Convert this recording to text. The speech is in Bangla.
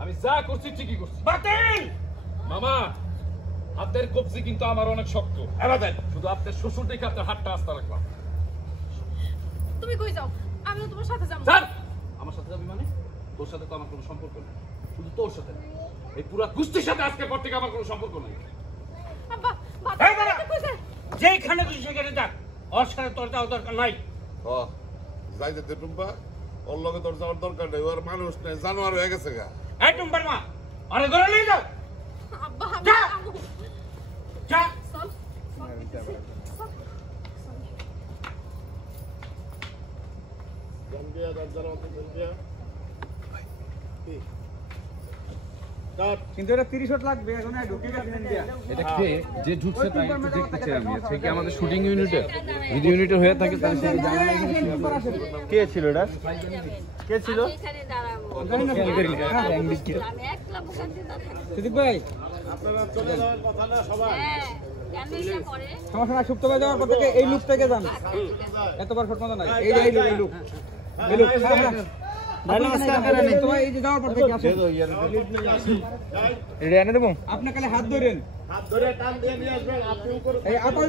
আমি যা করছি ঠিকই করছি। বাতিল মামা, হাতের কবজি কিন্তু আমার অনেক শক্ত। আবাদেন শুধু আপনার শ্বশুর দেখে আপনার হাতটা আস্তে রাখলাম। তুমি কই যাও? আমিও তোমার সাথে যাবো। স্যার, আমার সাথে যাবি মানে? তোর সাথে তো আমার কোনো সম্পর্ক নেই, শুধু তোর সাথে না, এই পুরো গোষ্ঠীর সাথে আজকের পর থেকে আমার কোনো সম্পর্ক নেই। আব্বা, এই দাঁড়া। যেখানে তুই সেখানে যাক, ওর সাথে তোর যাওয়ার দরকার নাই। ও যাইতে দে টুম্পা, ওর লগে তোর যাওয়ার দরকার নেই, ওর মানুষ নেই, জানোয়ার হয়ে গেছে গা। এই টুম্পার মা, আরে ঘরে নিয়ে যাও। আব্বা, আমি যা। যাবো। যা। চল, চল। কিন্তু এটা 30 শট লাগবে এখন ঢুকে গেছে ইন্ডিয়া। এটা কে যে ঢুকছে তাই একটু দেখতে চাই আমি। সে কি আমাদের শুটিং ইউনিটের? যদি ইউনিটের হয়ে থাকে তাহলে সে কে ছিল এটা? কে ছিল? এখানে দাঁড়াবো। জানি না কি করি হ্যাঁ ইংলিশ কি আমি একলা বসাতে না থাকি। সিদ্দিক ভাই হ্যাঁ, কেন এটা করে? সমস্যা নাই সুপ্ত ভাই যাওয়ার পর থেকে এই লুক থেকে যান এতবার শট মতো নাই এই যে এই লুক তোমার এই যে যাওয়ার পর থেকে আসে এটা এনে দেবো আপনি খালি হাত ধরেন টান দিয়ে নিয়ে আসবেন আপনি উপরে এই আপনি